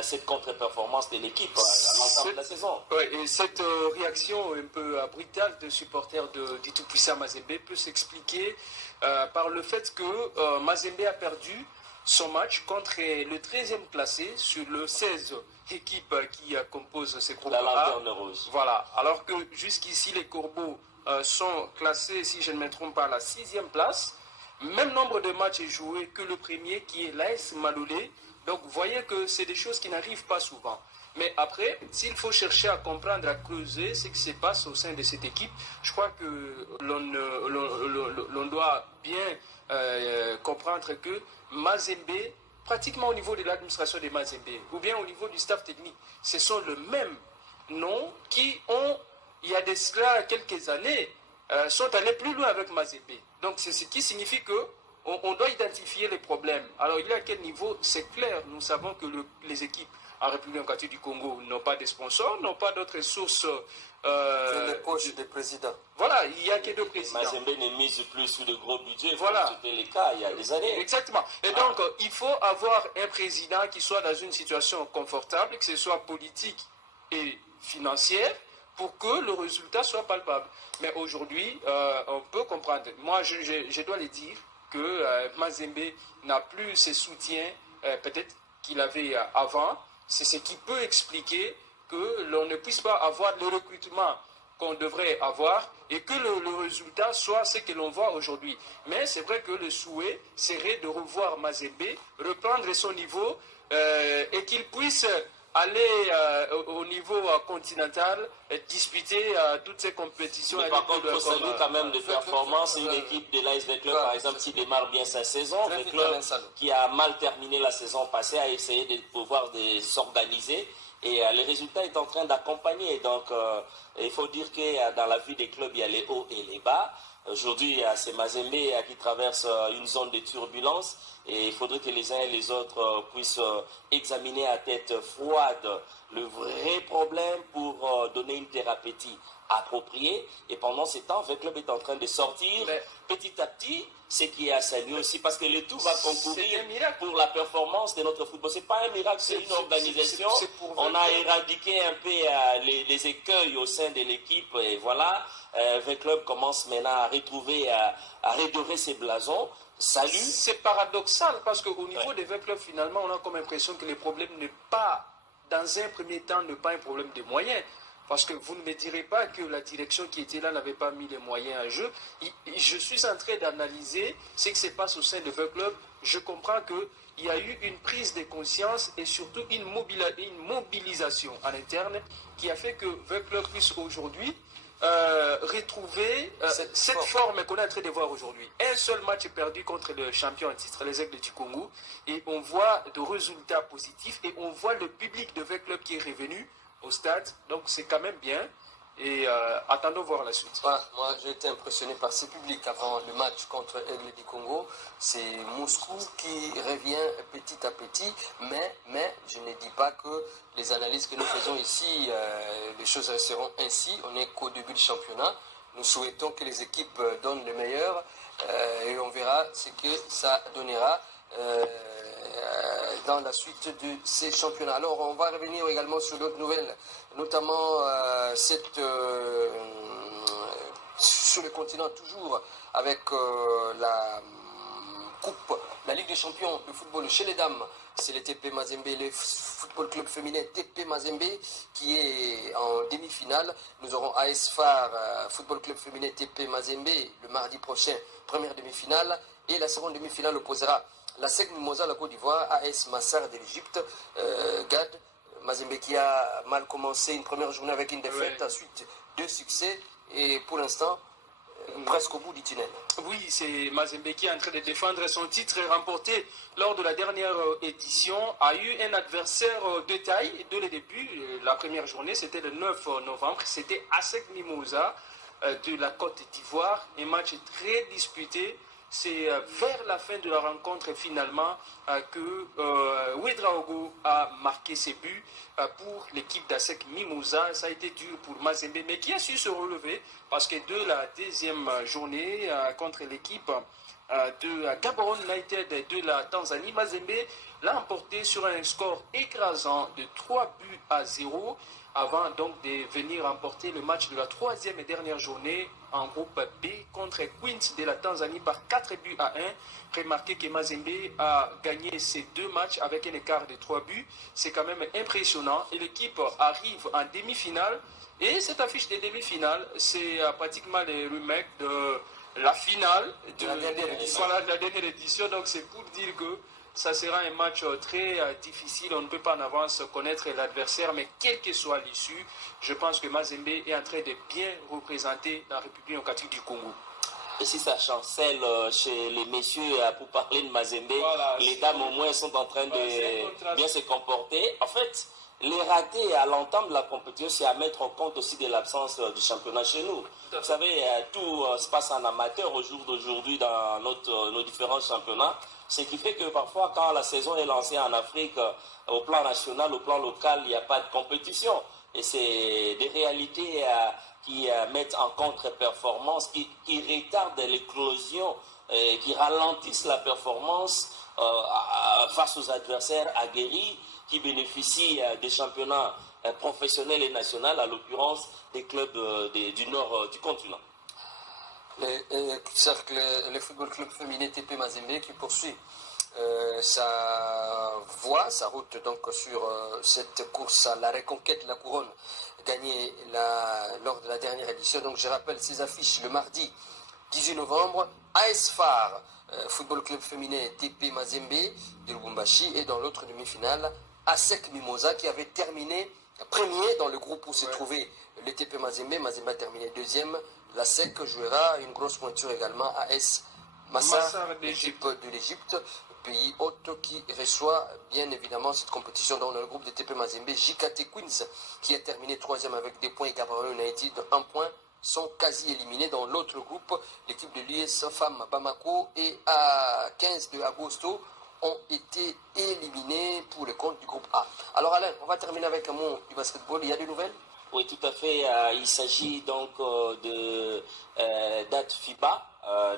cette contre-performance de l'équipe à l'entame de la saison. Ouais, et cette réaction un peu brutale de supporters du tout-puissant Mazembe peut s'expliquer par le fait que Mazembe a perdu son match contre le 13e classé sur le 16 équipes qui composent ces groupes. La lanterne rose. Voilà, alors que jusqu'ici les Corbeaux sont classés, si je ne me trompe pas, à la 6e place. Même nombre de matchs joués que le premier qui est l'AS Maloulé. Donc vous voyez que c'est des choses qui n'arrivent pas souvent. Mais après, s'il faut chercher à comprendre, à creuser ce qui se passe au sein de cette équipe, je crois que l'on doit bien comprendre que Mazembe, pratiquement au niveau de l'administration de Mazembe, ou bien au niveau du staff technique, ce sont le même nom qui ont, il y a de cela quelques années, sont allés plus loin avec Mazembe. Donc c'est ce qui signifie que on doit identifier les problèmes. Alors, il y a à quel niveau? C'est clair. Nous savons que les équipes en République démocratique du Congo n'ont pas de sponsors, n'ont pas d'autres sources. Les coachs des présidents. Voilà, il n'y a que deux présidents. Mazembe ne mise plus sur de gros budgets. Voilà. C'était le cas il y a des années. Exactement. Et donc, il faut avoir un président qui soit dans une situation confortable, que ce soit politique et financière, pour que le résultat soit palpable. Mais aujourd'hui, on peut comprendre. Moi, je dois le dire, que Mazembe n'a plus ses soutiens peut-être qu'il avait avant. C'est ce qui peut expliquer que l'on ne puisse pas avoir le recrutement qu'on devrait avoir et que le résultat soit ce que l'on voit aujourd'hui. Mais c'est vrai que le souhait serait de revoir Mazembe, reprendre son niveau et qu'il puisse aller au niveau continental disputer toutes ces compétitions. Mais par contre, il faut saluer quand même des performances. Une équipe de l'ASV Club, par exemple, qui démarre bien sa saison. Le club qui a mal terminé la saison passée a essayé de pouvoir s'organiser. Et les résultats est en train d'accompagner. Donc, il faut dire que dans la vie des clubs, il y a les hauts et les bas. Aujourd'hui, c'est Mazembe qui traverse une zone de turbulence et il faudrait que les uns et les autres puissent examiner à tête froide le vrai problème pour donner une thérapeutie appropriée. Et pendant ce temps, le club est en train de sortir petit à petit, ce qui est à saluer aussi, parce que le tout va concourir pour la performance de notre football. Ce n'est pas un miracle, c'est une organisation. On a éradiqué un peu les écueils au sein de l'équipe et voilà. Le club commence maintenant à retrouver, à redorer ses blasons. Salut. C'est paradoxal parce qu'au niveau des clubs, finalement, on a comme impression que le problème n'est pas, dans un premier temps, n'est pas un problème de moyens. Parce que vous ne me direz pas que la direction qui était là n'avait pas mis les moyens en jeu. Je suis en train d'analyser ce qui se passe au sein de clubs. Je comprends qu'il y a eu une prise de conscience et surtout une mobilisation à l'interne qui a fait que club puisse aujourd'hui retrouver cette forme qu'on est en train de voir aujourd'hui. Un seul match perdu contre le champion en titre, les Aigles du Congo, et on voit de résultats positifs et on voit le public de club qui est revenu au stade, donc c'est quand même bien. et attendons voir la suite. Voilà, moi j'ai été impressionné par ce public avant le match contre Aigle du Congo. C'est Moscou qui revient petit à petit, mais je ne dis pas que les analyses que nous faisons ici, les choses resteront ainsi. On n'est qu'au début du championnat. Nous souhaitons que les équipes donnent le meilleur et on verra ce que ça donnera dans la suite de ces championnats. Alors on va revenir également sur d'autres nouvelles, notamment sur le continent toujours avec la coupe, la Ligue des champions de football chez les dames. C'est le TP Mazembe, le football club féminin TP Mazembe qui est en demi-finale. Nous aurons AS Phare, football club féminin TP Mazembe le mardi prochain, première demi-finale. Et la seconde demi-finale opposera la SEC Mimosa, la Côte d'Ivoire, AS Massar de l'Égypte, GAD, Mazembe qui a mal commencé une première journée avec une défaite, ensuite 2 succès et pour l'instant presque au bout du tunnel. Oui, c'est Mazembe qui est en train de défendre son titre remporté lors de la dernière édition. A eu un adversaire de taille dès le début. La première journée, c'était le 9 novembre. C'était ASEC Mimosa de la Côte d'Ivoire. Un match très disputé. C'est vers la fin de la rencontre finalement que Ouedraogo a marqué ses buts pour l'équipe d'ASEC Mimosa. Ça a été dur pour Mazembe, mais qui a su se relever parce que de la deuxième journée contre l'équipe de Gaborone United de la Tanzanie, Mazembe l'a emporté sur un score écrasant de 3-0 avant donc de venir remporter le match de la troisième et dernière journée en groupe B contre Queens de la Tanzanie par 4-1. Remarquez que Mazembe a gagné ces 2 matchs avec un écart de 3 buts. C'est quand même impressionnant. Et l'équipe arrive en demi-finale. Et cette affiche de demi-finale, c'est pratiquement le remake de la finale de la dernière édition. Donc c'est pour dire que ça sera un match très difficile. On ne peut pas en avance connaître l'adversaire, mais quelle que soit l'issue, je pense que Mazembe est en train de bien représenter la République démocratique du Congo. Et si ça chancelle chez les messieurs pour parler de Mazembe, les dames au moins sont en train de bien se comporter. En fait, les ratés à l'entame de la compétition, c'est à mettre en compte aussi de l'absence du championnat chez nous. Vous savez, tout se passe en amateur au jour d'aujourd'hui dans nos différents championnats. Ce qui fait que parfois, quand la saison est lancée en Afrique, au plan national, au plan local, il n'y a pas de compétition. Et c'est des réalités qui mettent en contre-performance, qui retardent l'éclosion, qui ralentissent la performance face aux adversaires aguerris qui bénéficient des championnats professionnels et nationaux, à l'occurrence des clubs du nord du continent. Le football club féminin TP Mazembe qui poursuit sa route donc sur cette course à la reconquête de la couronne gagnée lors de la dernière édition. Donc je rappelle ces affiches le mardi 18 novembre, AS Phare, football club féminin TP Mazembe de Lubumbashi, et dans l'autre demi-finale, ASEC Mimosa qui avait terminé premier dans le groupe où se trouvait le TP Mazembe. Mazembe a terminé deuxième. La SEC jouera une grosse pointure également à AS Massar, l'équipe de l'Égypte, pays hôte qui reçoit bien évidemment cette compétition dans le groupe de TP Mazembe. JKT Queens qui a terminé troisième avec 2 points et Gaborone United 1 point sont quasi éliminés. Dans l'autre groupe, l'équipe de l'US Femmes Bamako et à 15 de Agosto ont été éliminés pour le compte du groupe A. Alors Alain, on va terminer avec un mot du basketball. Il y a des nouvelles? Oui, tout à fait. Il s'agit donc de date FIBA,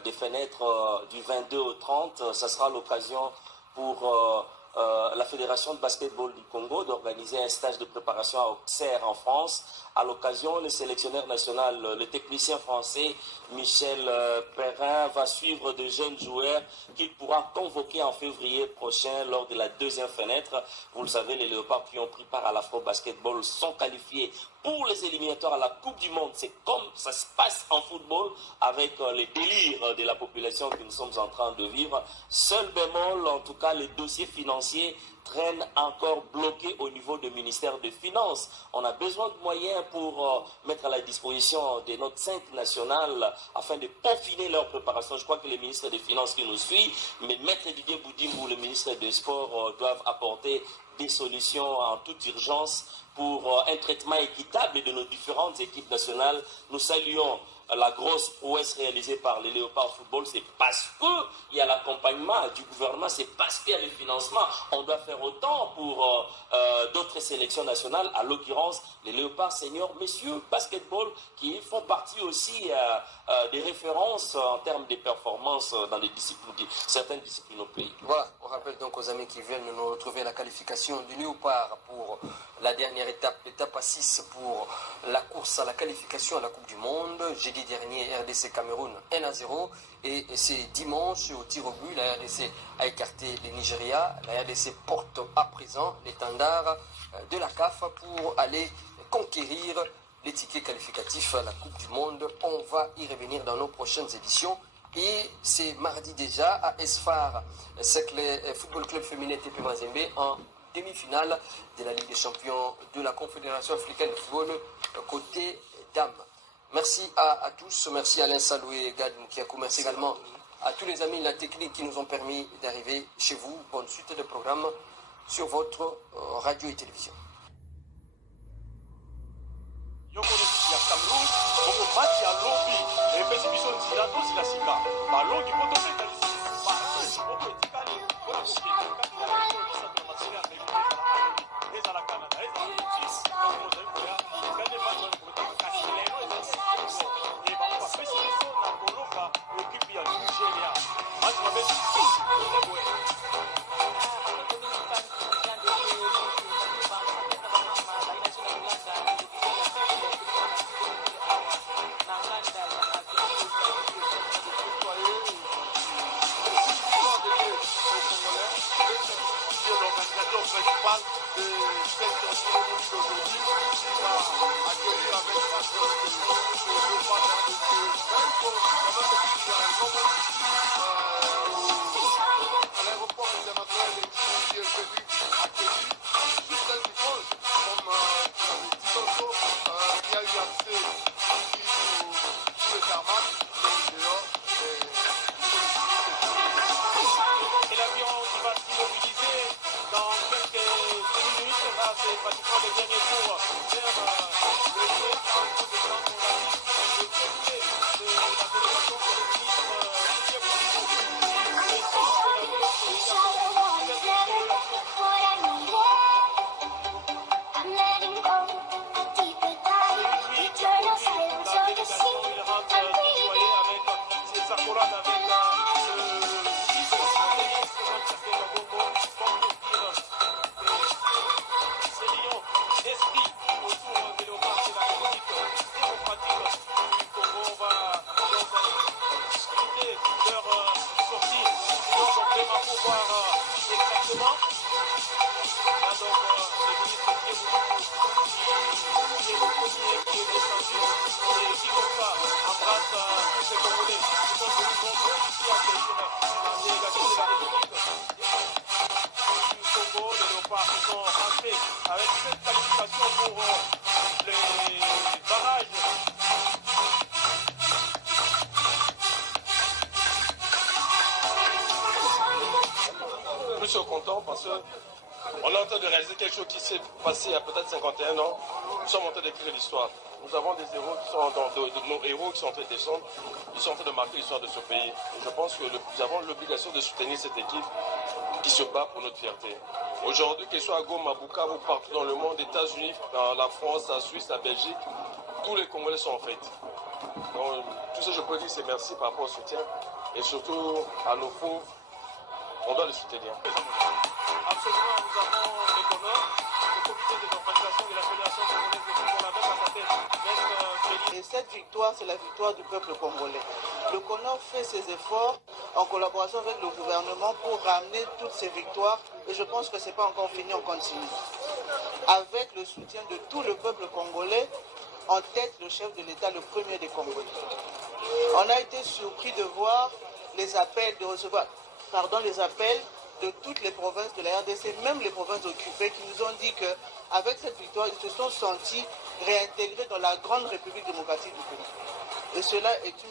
des fenêtres du 22 au 30. Ça sera l'occasion pour la Fédération de basketball du Congo d'organiser un stage de préparation à Auxerre en France. À l'occasion, le sélectionneur national, le technicien français Michel Perrin va suivre de jeunes joueurs qu'il pourra convoquer en février prochain lors de la deuxième fenêtre. Vous le savez, les Léopards qui ont pris part à l'Afro-Basketball sont qualifiés pour les éliminatoires à la Coupe du Monde. C'est comme ça se passe en football avec les délires de la population que nous sommes en train de vivre. Seul bémol, en tout cas, les dossiers financiers financiers traînent encore bloqués au niveau du ministère des Finances. On a besoin de moyens pour mettre à la disposition de notre 5 nationales afin de peaufiner leur préparation. Je crois que le ministre des Finances qui nous suit, mais Maître Didier Boudimbou, le ministre des Sports, doivent apporter des solutions en toute urgence pour un traitement équitable de nos différentes équipes nationales. Nous saluons la grosse prouesse réalisée par les Léopards Football, c'est parce qu'il y a l'accompagnement du gouvernement, c'est parce qu'il y a le financement. On doit faire autant pour d'autres sélections nationales, à l'occurrence les Léopards seniors, messieurs basketball, qui font partie aussi des références en termes de performances dans les disciplines, certaines disciplines au pays. Voilà, on rappelle donc aux amis qui viennent nous retrouver la qualification du Léopard pour la dernière étape, l'étape à 6 pour la course à la qualification à la Coupe du Monde. Jeudi dernier, RDC Cameroun 1-0 et c'est dimanche au tir au but, la RDC a écarté les Nigeria. La RDC porte à présent l'étendard de la CAF pour aller conquérir les tickets qualificatifs à la Coupe du Monde. On va y revenir dans nos prochaines éditions. Et c'est mardi déjà à Esfar, c'est que le Football Club féminin TP Mazembe en demi-finale de la Ligue des Champions de la Confédération africaine de football côté dames. Merci à tous, merci à Alain Saloué et Gad Moukiakou, merci également à tous les amis de la technique qui nous ont permis d'arriver chez vous. Bonne suite de programme sur votre radio et télévision. Nous sommes contents parce qu'on est en train de réaliser quelque chose qui s'est passé il y a peut-être 51 ans. Nous sommes en train d'écrire l'histoire. Nous avons des héros qui sont nos héros qui sont en train de descendre. Ils sont en train de marquer l'histoire de ce pays. Et je pense que nous avons l'obligation de soutenir cette équipe qui se bat pour notre fierté. Aujourd'hui, qu'il soit à Goma, Bukavu, partout dans le monde, États-Unis, la France, la Suisse, la Belgique, tous les Congolais sont en fête. Donc, tout ce que je peux dire, c'est merci par rapport au soutien. Et surtout à nos pauvres, on doit les soutenir. Absolument, nous avons les honneurs, le comité de l'organisation de la Fédération congolaise de football avec à sa tête. Et cette victoire, c'est la victoire du peuple congolais. Le CONOF fait ses efforts en collaboration avec le gouvernement pour ramener toutes ces victoires. Et je pense que ce n'est pas encore fini, on continue. Avec le soutien de tout le peuple congolais, en tête le chef de l'État, le premier des Congolais. On a été surpris de voir les appels, de recevoir les appels de toutes les provinces de la RDC, même les provinces occupées, qui nous ont dit qu'avec cette victoire, ils se sont sentis réintégrés dans la grande République démocratique du Congo. Et cela est une...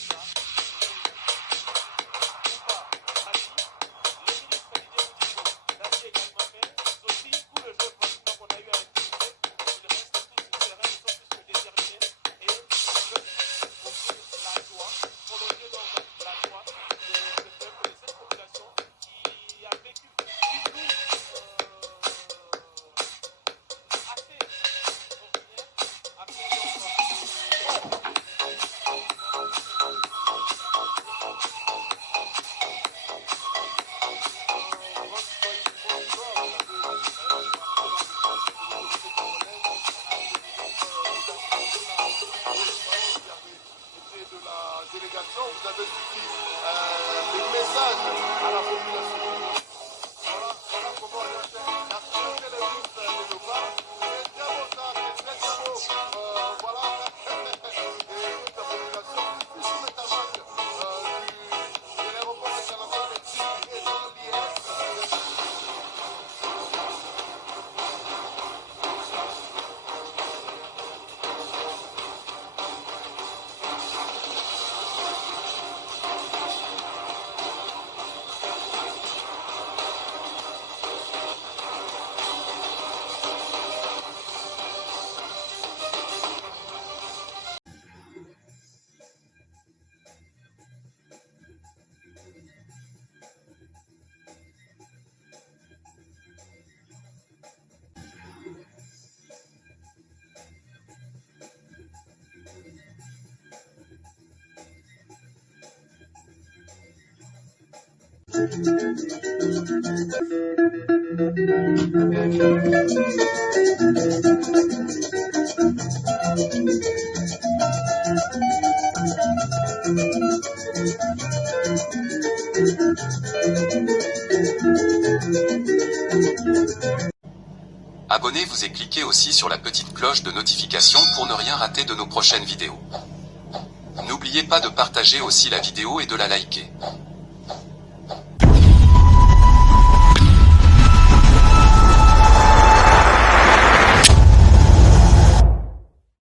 Vous avez suivi le message à la population. Voilà comment on a fait. La société des groupes de Nova. C'est très beau ça, c'est très beau. Voilà. Et toute la population, tout le tamac de l'aéroport international de Tigre et dans l'IS. Abonnez-vous et cliquez aussi sur la petite cloche de notification pour ne rien rater de nos prochaines vidéos. N'oubliez pas de partager aussi la vidéo et de la liker.